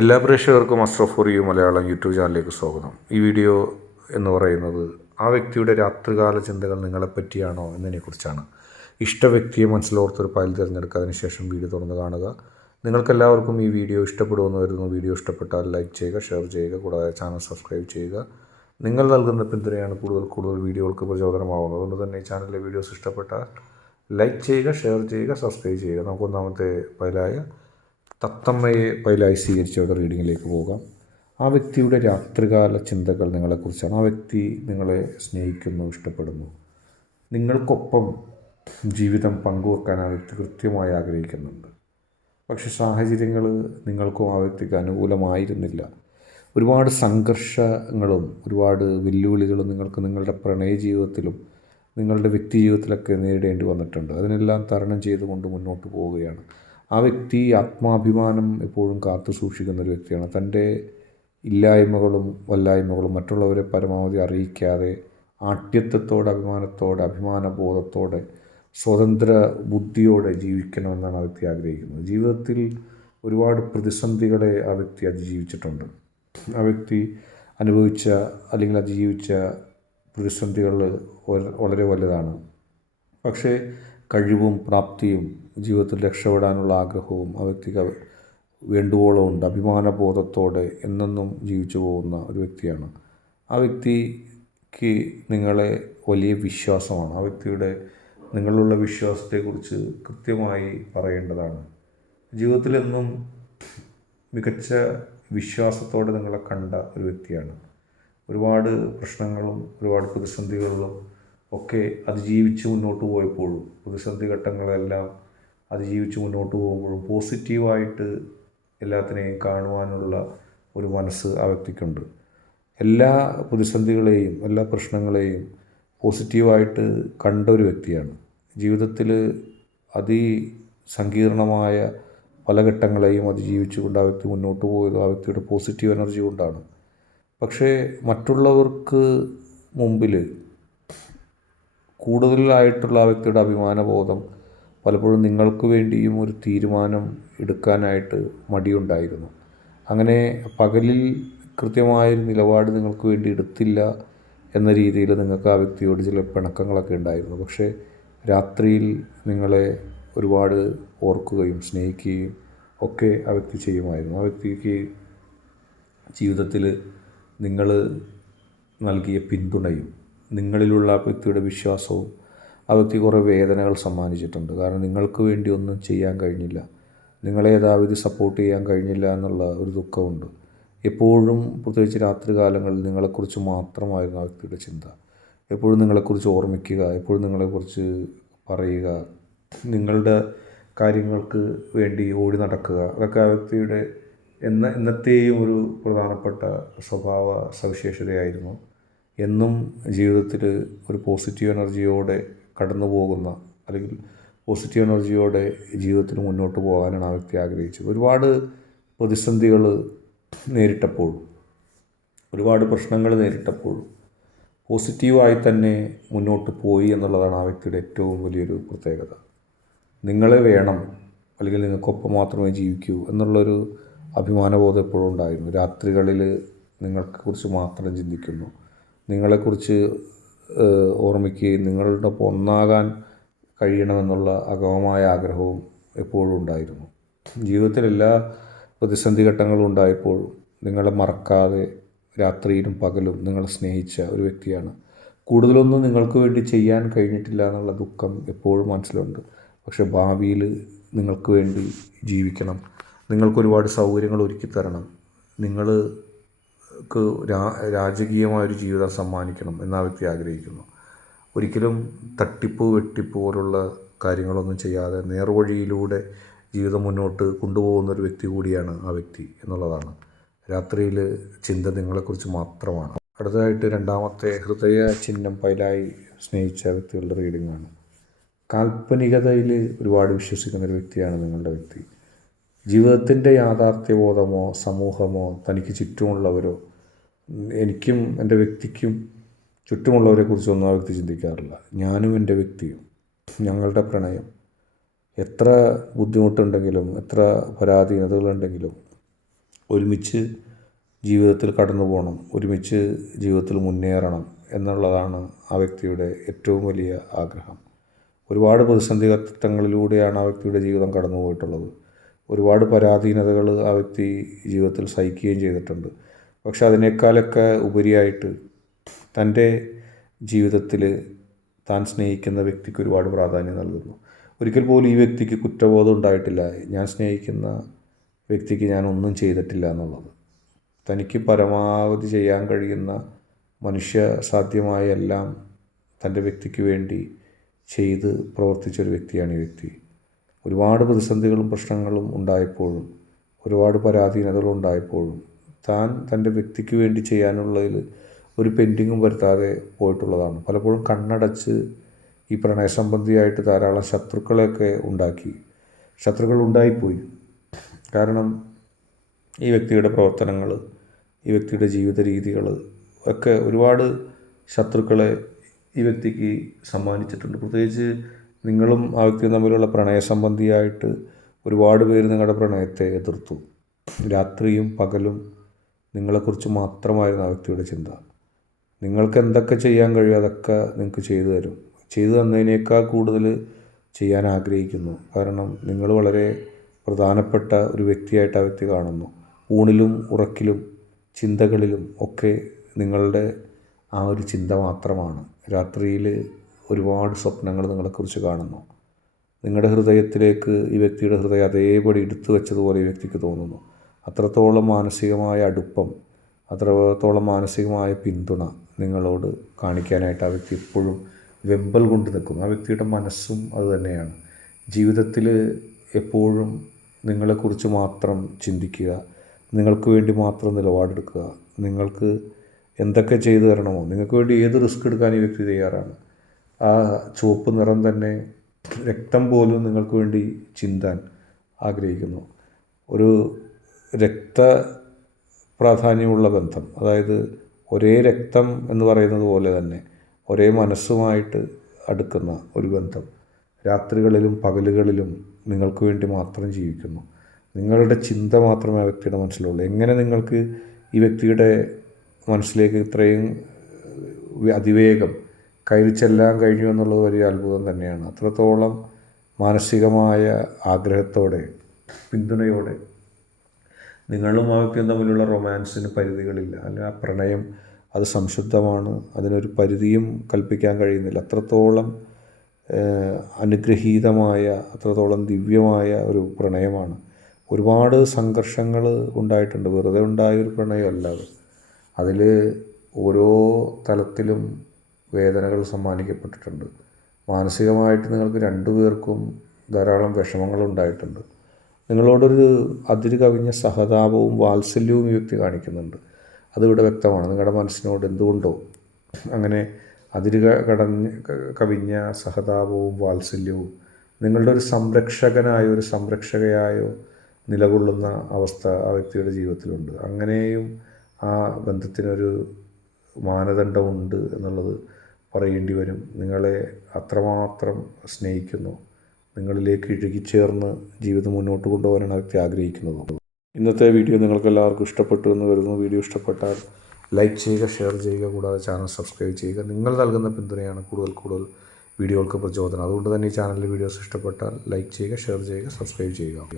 എല്ലാ പ്രേക്ഷകർക്കും Ashraf for you Malayalam YouTube ചാനലിലേക്ക് സ്വാഗതം. ഈ വീഡിയോ എന്ന് പറയുന്നത് ആ വ്യക്തിയുടെ രാത്രികാല ചിന്തകൾ നിങ്ങളെപ്പറ്റിയാണോ എന്നതിനെക്കുറിച്ചാണ്. ഇഷ്ട വ്യക്തിയെ മനസ്സിലോർത്തൊരു ഫയൽ തിരഞ്ഞെടുക്കുക അതിനുശേഷം വീഡിയോ തുറന്ന് കാണുക. നിങ്ങൾക്കെല്ലാവർക്കും ഈ വീഡിയോ ഇഷ്ടപ്പെടുമെന്ന് വരുന്നു വീഡിയോ ഇഷ്ടപ്പെട്ടാൽ ലൈക്ക് ചെയ്യുക ഷെയർ ചെയ്യുക കൂടാതെ ചാനൽ സബ്സ്ക്രൈബ് ചെയ്യുക. നിങ്ങൾ നൽകുന്ന പിന്തുണയാണ് കൂടുതൽ കൂടുതൽ വീഡിയോകൾക്ക് പ്രചോദനമാവുന്നത്. അതുകൊണ്ട് തന്നെ ഈ ചാനലിലെ വീഡിയോസ് ഇഷ്ടപ്പെട്ടാൽ ലൈക്ക് ചെയ്യുക ഷെയർ ചെയ്യുക സബ്സ്ക്രൈബ് ചെയ്യുക. നമുക്ക് ഒന്നാമത്തെ ഫയലായ തത്തമ്മയെ പൈലായി സ്വീകരിച്ചവരുടെ റീഡിങ്ങിലേക്ക് പോകാം. ആ വ്യക്തിയുടെ രാത്രികാല ചിന്തകൾ നിങ്ങളെക്കുറിച്ചാണ്. ആ വ്യക്തി നിങ്ങളെ സ്നേഹിക്കുന്നു ഇഷ്ടപ്പെടുന്നു. നിങ്ങൾക്കൊപ്പം ജീവിതം പങ്കുവെക്കാൻ ആ വ്യക്തി കൃത്യമായി ആഗ്രഹിക്കുന്നുണ്ട്. പക്ഷെ സാഹചര്യങ്ങൾ നിങ്ങൾക്കും ആ വ്യക്തിക്ക് അനുകൂലമായിരുന്നില്ല. ഒരുപാട് സംഘർഷങ്ങളും ഒരുപാട് വെല്ലുവിളികളും നിങ്ങൾക്ക് നിങ്ങളുടെ പ്രണയ ജീവിതത്തിലും നിങ്ങളുടെ വ്യക്തി ജീവിതത്തിലൊക്കെ നേരിടേണ്ടി വന്നിട്ടുണ്ട്. അതിനെല്ലാം തരണം ചെയ്തുകൊണ്ട് മുന്നോട്ട് പോവുകയാണ്. ആ വ്യക്തി ആത്മാഭിമാനം എപ്പോഴും കാത്തു സൂക്ഷിക്കുന്ന ഒരു വ്യക്തിയാണ്. തന്റെ ഇല്ലായ്മകളും വല്ലായ്മകളും മറ്റുള്ളവരെ പരമാവധി അറിയിക്കാതെ ആഠ്യത്വത്തോടെ അഭിമാനത്തോടെ അഭിമാനബോധത്തോടെ സ്വതന്ത്ര ബുദ്ധിയോടെ ജീവിക്കണമെന്നാണ് ആ വ്യക്തി ആഗ്രഹിക്കുന്നത്. ജീവിതത്തിൽ ഒരുപാട് പ്രതിസന്ധികളെ ആ വ്യക്തി അതിജീവിച്ചിട്ടുണ്ട്. ആ വ്യക്തി അനുഭവിച്ച അല്ലെങ്കിൽ അതിജീവിച്ച പ്രതിസന്ധികൾ വളരെ വലുതാണ്. പക്ഷേ കഴിവും പ്രാപ്തിയും ജീവിതത്തിൽ രക്ഷപ്പെടാനുള്ള ആഗ്രഹവും ആ വ്യക്തിക്ക് വേണ്ടുവോളം ഉണ്ട്. അഭിമാനബോധത്തോടെ എന്നെന്നും ജീവിച്ചു പോകുന്ന ഒരു വ്യക്തിയാണ്. ആ വ്യക്തിക്ക് നിങ്ങളെ വലിയ വിശ്വാസമാണ്. ആ വ്യക്തിയുടെ നിങ്ങളിലുള്ള വിശ്വാസത്തെക്കുറിച്ച് കൃത്യമായി പറയേണ്ടതാണ്. ജീവിതത്തിലെന്നും മികച്ച വിശ്വാസത്തോടെ നിങ്ങളെ കണ്ട ഒരു വ്യക്തിയാണ്. ഒരുപാട് പ്രശ്നങ്ങളും ഒരുപാട് പ്രതിസന്ധികളിലും ഒക്കെ അതിജീവിച്ച് മുന്നോട്ട് പോയപ്പോഴും പ്രതിസന്ധി ഘട്ടങ്ങളെല്ലാം അതിജീവിച്ച് മുന്നോട്ട് പോകുമ്പോഴും പോസിറ്റീവായിട്ട് എല്ലാത്തിനെയും കാണുവാനുള്ള ഒരു മനസ്സ് ആ വ്യക്തിക്കുണ്ട്. എല്ലാ പ്രതിസന്ധികളെയും എല്ലാ പ്രശ്നങ്ങളെയും പോസിറ്റീവായിട്ട് കണ്ട ഒരു വ്യക്തിയാണ്. ജീവിതത്തിൽ അതിസങ്കീർണമായ പല ഘട്ടങ്ങളെയും അതിജീവിച്ചുകൊണ്ട് ആ വ്യക്തി മുന്നോട്ട് പോയത് ആ വ്യക്തിയുടെ പോസിറ്റീവ് എനർജി കൊണ്ടാണ്. പക്ഷേ മറ്റുള്ളവർക്ക് മുമ്പിൽ കൂടുതലായിട്ടുള്ള ആ വ്യക്തിയുടെ അഭിമാനബോധം പലപ്പോഴും നിങ്ങൾക്ക് വേണ്ടിയും ഒരു തീരുമാനം എടുക്കാനായിട്ട് മടിയുണ്ടായിരുന്നു. അങ്ങനെ പകലിൽ കൃത്യമായൊരു നിലപാട് നിങ്ങൾക്ക് വേണ്ടി എടുത്തില്ല എന്ന രീതിയിൽ നിങ്ങൾക്ക് ആ വ്യക്തിയോട് ചില പിണക്കങ്ങളൊക്കെ ഉണ്ടായിരുന്നു. പക്ഷേ രാത്രിയിൽ നിങ്ങളെ ഒരുപാട് ഓർക്കുകയും സ്നേഹിക്കുകയും ഒക്കെ ആ വ്യക്തി ചെയ്യുമായിരുന്നു. ആ വ്യക്തിക്ക് ജീവിതത്തിൽ നിങ്ങൾ നൽകിയ പിന്തുണയും നിങ്ങളിലുള്ള ആ വ്യക്തിയുടെ വിശ്വാസവും ആ വ്യക്തി കുറേ വേദനകൾ സമ്മാനിച്ചിട്ടുണ്ട്. കാരണം നിങ്ങൾക്ക് വേണ്ടി ഒന്നും ചെയ്യാൻ കഴിഞ്ഞില്ല. നിങ്ങളെ യഥാവിധി സപ്പോർട്ട് ചെയ്യാൻ കഴിഞ്ഞില്ല എന്നുള്ള ഒരു ദുഃഖമുണ്ട്. എപ്പോഴും പ്രത്യേകിച്ച് രാത്രി കാലങ്ങളിൽ നിങ്ങളെക്കുറിച്ച് മാത്രമായിരുന്നു ആ വ്യക്തിയുടെ ചിന്ത. എപ്പോഴും നിങ്ങളെക്കുറിച്ച് ഓർമ്മിക്കുക എപ്പോഴും നിങ്ങളെക്കുറിച്ച് പറയുക നിങ്ങളുടെ കാര്യങ്ങൾക്ക് വേണ്ടി ഓടി നടക്കുക. അതൊക്കെ ആ വ്യക്തിയുടെ എന്ന എന്നത്തെയും ഒരു പ്രധാനപ്പെട്ട സ്വഭാവ സവിശേഷതയായിരുന്നു. എന്നും ജീവിതത്തിൽ ഒരു പോസിറ്റീവ് എനർജിയോടെ കടന്നു പോകുന്ന അല്ലെങ്കിൽ പോസിറ്റീവ് എനർജിയോടെ ജീവിതത്തിൽ മുന്നോട്ട് പോകാനാണ് ആ വ്യക്തി ആഗ്രഹിച്ചത്. ഒരുപാട് പ്രതിസന്ധികൾ നേരിട്ടപ്പോഴും ഒരുപാട് പ്രശ്നങ്ങൾ നേരിട്ടപ്പോഴും പോസിറ്റീവായി തന്നെ മുന്നോട്ട് പോയി എന്നുള്ളതാണ് ആ വ്യക്തിയുടെ ഏറ്റവും വലിയൊരു പ്രത്യേകത. നിങ്ങളെ വേണം അല്ലെങ്കിൽ നിങ്ങൾക്കൊപ്പം മാത്രമേ ജീവിക്കൂ എന്നുള്ളൊരു അഭിമാനബോധം എപ്പോഴും ഉണ്ടായിരുന്നു. രാത്രികളിൽ നിങ്ങൾക്ക് കുറിച്ച് മാത്രം ചിന്തിക്കുന്നു. നിങ്ങളെക്കുറിച്ച് ഓർമ്മിക്കുകയും നിങ്ങളുടെ ഒന്നാകാൻ കഴിയണമെന്നുള്ള അഗമമായ ആഗ്രഹവും എപ്പോഴും ഉണ്ടായിരുന്നു. ജീവിതത്തിൽ എല്ലാ പ്രതിസന്ധി ഘട്ടങ്ങളും ഉണ്ടായപ്പോഴും നിങ്ങളെ മറക്കാതെ രാത്രിയിലും പകലും നിങ്ങളെ സ്നേഹിച്ച ഒരു വ്യക്തിയാണ്. കൂടുതലൊന്നും നിങ്ങൾക്ക് വേണ്ടി ചെയ്യാൻ കഴിഞ്ഞിട്ടില്ല എന്നുള്ള ദുഃഖം എപ്പോഴും മനസ്സിലുണ്ട്. പക്ഷേ ഭാവിയിൽ നിങ്ങൾക്ക് വേണ്ടി ജീവിക്കണം. നിങ്ങൾക്ക് ഒരുപാട് സൗകര്യങ്ങൾ ഒരുക്കി തരണം നിങ്ങൾക്ക് രാ രാജകീയമായൊരു ജീവിതം സമ്മാനിക്കണം എന്ന് ആ വ്യക്തി ആഗ്രഹിക്കുന്നു. ഒരിക്കലും തട്ടിപ്പ് വെട്ടിപ്പ് പോലുള്ള കാര്യങ്ങളൊന്നും ചെയ്യാതെ നേർവഴിയിലൂടെ ജീവിതം മുന്നോട്ട് കൊണ്ടുപോകുന്ന ഒരു വ്യക്തി കൂടിയാണ് ആ വ്യക്തി എന്നുള്ളതാണ്. രാത്രിയിൽ ചിന്ത നിങ്ങളെക്കുറിച്ച് മാത്രമാണ്. അടുത്തതായിട്ട് രണ്ടാമത്തെ ഹൃദയ ചിഹ്നം പൈലായി സ്നേഹിച്ച വ്യക്തികളുടെ റീഡിങ്ങാണ് കാൽപ്പനികതയിൽ ഒരുപാട് വിശ്വസിക്കുന്ന ഒരു വ്യക്തിയാണ് നിങ്ങളുടെ വ്യക്തി. ജീവിതത്തിന്റെ യാഥാർത്ഥ്യബോധമോ സമൂഹമോ തനിക്ക് ചുറ്റുമുള്ളവരോ എനിക്കും എന്റെ വ്യക്തിക്കും ചുറ്റുമുള്ളവരെ കുറിച്ചൊന്നും ആ വ്യക്തി ചിന്തിക്കാറില്ല. ഞാനും എന്റെ വ്യക്തിയും. ഞങ്ങളുടെ പ്രണയം. എത്ര ബുദ്ധിമുട്ടുണ്ടെങ്കിലും എത്ര പരാധീനതകളുണ്ടെങ്കിലും ഒരുമിച്ച് ജീവിതത്തിൽ കടന്നു പോകണം ഒരുമിച്ച് ജീവിതത്തിൽ മുന്നേറണം എന്നുള്ളതാണ് ആ വ്യക്തിയുടെ ഏറ്റവും വലിയ ആഗ്രഹം. ഒരുപാട് പ്രതിസന്ധി ഘട്ടങ്ങളിലൂടെയാണ് ആ വ്യക്തിയുടെ ജീവിതം കടന്നു പോയിട്ടുള്ളത് ഒരുപാട് പരാധീനതകൾ ആ വ്യക്തി ജീവിതത്തിൽ സഹിക്കുകയും ചെയ്തിട്ടുണ്ട്. പക്ഷെ അതിനേക്കാളൊക്കെ ഉപരിയായിട്ട് തന്റെ ജീവിതത്തിൽ താൻ സ്നേഹിക്കുന്ന വ്യക്തിക്ക് ഒരുപാട് പ്രാധാന്യം നൽകുന്നു. ഒരിക്കൽ പോലും ഈ വ്യക്തിക്ക് കുറ്റബോധം ഉണ്ടായിട്ടില്ല. ഞാൻ സ്നേഹിക്കുന്ന വ്യക്തിക്ക് ഞാൻ ഒന്നും ചെയ്തിട്ടില്ല എന്നുള്ളത്. തനിക്ക് പരമാവധി ചെയ്യാൻ കഴിയുന്ന മനുഷ്യ സാധ്യമായ എല്ലാം തന്റെ വ്യക്തിക്ക് വേണ്ടി ചെയ്ത് പ്രവർത്തിച്ചൊരു വ്യക്തിയാണ് ഈ വ്യക്തി. ഒരുപാട് പ്രതിസന്ധികളും പ്രശ്നങ്ങളും ഉണ്ടായപ്പോഴും ഒരുപാട് പരാധീനതകളും ഉണ്ടായപ്പോഴും താൻ തന്റെ വ്യക്തിക്ക് വേണ്ടി ചെയ്യാനുള്ളതിൽ ഒരു പെൻഡിങ്ങും വരുത്താതെ പോയിട്ടുള്ളതാണ്. പലപ്പോഴും കണ്ണടച്ച് ഈ പ്രണയസംബന്ധിയായിട്ട് ധാരാളം ശത്രുക്കളെയൊക്കെ ഉണ്ടാക്കി. ശത്രുക്കൾ ഉണ്ടായിപ്പോയി. കാരണം ഈ വ്യക്തിയുടെ പ്രവർത്തനങ്ങൾ ഈ വ്യക്തിയുടെ ജീവിത രീതികൾ ഒക്കെ ഒരുപാട് ശത്രുക്കളെ ഈ വ്യക്തിക്ക് സമ്മാനിച്ചിട്ടുണ്ട്. പ്രത്യേകിച്ച് നിങ്ങളും ആ വ്യക്തിയും തമ്മിലുള്ള പ്രണയസംബന്ധിയായിട്ട് ഒരുപാട് പേര് നിങ്ങളുടെ പ്രണയത്തെ എതിർത്തു. രാത്രിയും പകലും നിങ്ങളെക്കുറിച്ച് മാത്രമായിരുന്നു ആ വ്യക്തിയുടെ ചിന്ത. നിങ്ങൾക്ക് എന്തൊക്കെ ചെയ്യാൻ കഴിയും അതൊക്കെ നിങ്ങൾക്ക് ചെയ്തു തരും. ചെയ്തു തന്നതിനേക്കാൾ കൂടുതൽ ചെയ്യാൻ ആഗ്രഹിക്കുന്നു. കാരണം നിങ്ങൾ വളരെ പ്രധാനപ്പെട്ട ഒരു വ്യക്തിയായിട്ട് ആ വ്യക്തി കാണുന്നു. ഊണിലും ഉറക്കിലും ചിന്തകളിലും ഒക്കെ നിങ്ങളുടെ ആ ഒരു ചിന്ത മാത്രമാണ്. രാത്രിയിൽ ഒരുപാട് സ്വപ്നങ്ങൾ നിങ്ങളെക്കുറിച്ച് കാണുന്നു. നിങ്ങളുടെ ഹൃദയത്തിലേക്ക് ഈ വ്യക്തിയുടെ ഹൃദയം അതേപടി എടുത്തു വെച്ചതുപോലെ ഈ വ്യക്തിക്ക് തോന്നുന്നു. അത്രത്തോളം മാനസികമായ അടുപ്പം അത്രത്തോളം മാനസികമായ പിന്തുണ നിങ്ങളോട് കാണിക്കാനായിട്ട് ആ വ്യക്തി എപ്പോഴും വെമ്പൽ കൊണ്ട് നിൽക്കും ആ വ്യക്തിയുടെ മനസ്സും അതുതന്നെയാണ് ജീവിതത്തിൽ എപ്പോഴും നിങ്ങളെക്കുറിച്ച് മാത്രം ചിന്തിക്കുക നിങ്ങൾക്ക് വേണ്ടി മാത്രം നിലപാടെടുക്കുക നിങ്ങൾക്ക് എന്തൊക്കെ ചെയ്തു തരണമോ നിങ്ങൾക്ക് വേണ്ടി ഏത് റിസ്ക് എടുക്കാൻ ഈ വ്യക്തി തയ്യാറാണ്? ആ ചുവപ്പ് നിറം തന്നെ രക്തം പോലും നിങ്ങൾക്ക് വേണ്ടി ചിന്താൻ ആഗ്രഹിക്കുന്നു. ഒരു രക്ത പ്രാധാന്യമുള്ള ബന്ധം അതായത് ഒരേ രക്തം എന്ന് പറയുന്നത് പോലെ തന്നെ ഒരേ മനസ്സുമായിട്ട് അടുക്കുന്ന ഒരു ബന്ധം രാത്രികളിലും പകലുകളിലും നിങ്ങൾക്ക് വേണ്ടി മാത്രം ജീവിക്കുന്നു. നിങ്ങളുടെ ചിന്ത മാത്രമേ ആ വ്യക്തിയുടെ മനസ്സിലുള്ളൂ. എങ്ങനെ നിങ്ങൾക്ക് ഈ വ്യക്തിയുടെ മനസ്സിലേക്ക് ഇത്രയും അതിവേഗം കയറി ചെല്ലാൻ കഴിഞ്ഞു എന്നുള്ളത് വലിയ അത്ഭുതം തന്നെയാണ്. അത്രത്തോളം മാനസികമായ ആഗ്രഹത്തോടെ പിന്തുണയോടെ നിങ്ങളും ആ വ്യക്തിയും തമ്മിലുള്ള റൊമാൻസിന് പരിധികളില്ല. അല്ല ആ പ്രണയം അത് സംശുദ്ധമാണ്. അതിനൊരു പരിധിയും കൽപ്പിക്കാൻ കഴിയുന്നില്ല. അത്രത്തോളം അനുഗ്രഹീതമായ അത്രത്തോളം ദിവ്യമായ ഒരു പ്രണയമാണ്. ഒരുപാട് സംഘർഷങ്ങൾ ഉണ്ടായിട്ടുണ്ട്. വെറുതെ ഉണ്ടായ ഒരു പ്രണയമല്ല അത്. അതിൽ ഓരോ തലത്തിലും വേദനകൾ സമ്മാനിക്കപ്പെട്ടിട്ടുണ്ട്. മാനസികമായിട്ട് നിങ്ങൾക്ക് രണ്ടു പേർക്കും ധാരാളം വിഷമങ്ങൾ ഉണ്ടായിട്ടുണ്ട്. നിങ്ങളോടൊരു അതിര് കവിഞ്ഞ സഹതാപവും വാത്സല്യവും വ്യക്തി കാണിക്കുന്നുണ്ട്. അതിവിടെ വ്യക്തമാണ്. നിങ്ങളുടെ മനസ്സിനോട് എന്തുകൊണ്ടോ അങ്ങനെ അതിര് കടഞ്ഞ് കവിഞ്ഞ സഹതാപവും വാത്സല്യവും നിങ്ങളുടെ ഒരു സംരക്ഷകനായോ ഒരു സംരക്ഷകയായോ നിലകൊള്ളുന്ന അവസ്ഥ ആ വ്യക്തിയുടെ ജീവിതത്തിലുണ്ട്. അങ്ങനെയും ആ ബന്ധത്തിനൊരു മാനദണ്ഡമുണ്ട് എന്നുള്ളത് പറയേണ്ടി വരും. നിങ്ങളെ അത്രമാത്രം സ്നേഹിക്കുന്നു. നിങ്ങളിലേക്ക് ഇഴുകിച്ചേർന്ന് ജീവിതം മുന്നോട്ട് കൊണ്ടുപോകാനാണ് വ്യക്തി ആഗ്രഹിക്കുന്നത്. ഇന്നത്തെ വീഡിയോ നിങ്ങൾക്കെല്ലാവർക്കും ഇഷ്ടപ്പെട്ടു എന്ന് കരുതുന്നു. വീഡിയോ ഇഷ്ടപ്പെട്ടാൽ ലൈക്ക് ചെയ്യുക ഷെയർ ചെയ്യുക കൂടാതെ ചാനൽ സബ്സ്ക്രൈബ് ചെയ്യുക. നിങ്ങൾ നൽകുന്ന പിന്തുണയാണ് കൂടുതൽ കൂടുതൽ വീഡിയോകൾക്ക് പ്രചോദനം. അതുകൊണ്ട് തന്നെ ഈ ചാനലിലെ വീഡിയോസ് ഇഷ്ടപ്പെട്ടാൽ ലൈക്ക് ചെയ്യുക ഷെയർ ചെയ്യുക സബ്സ്ക്രൈബ് ചെയ്യുക.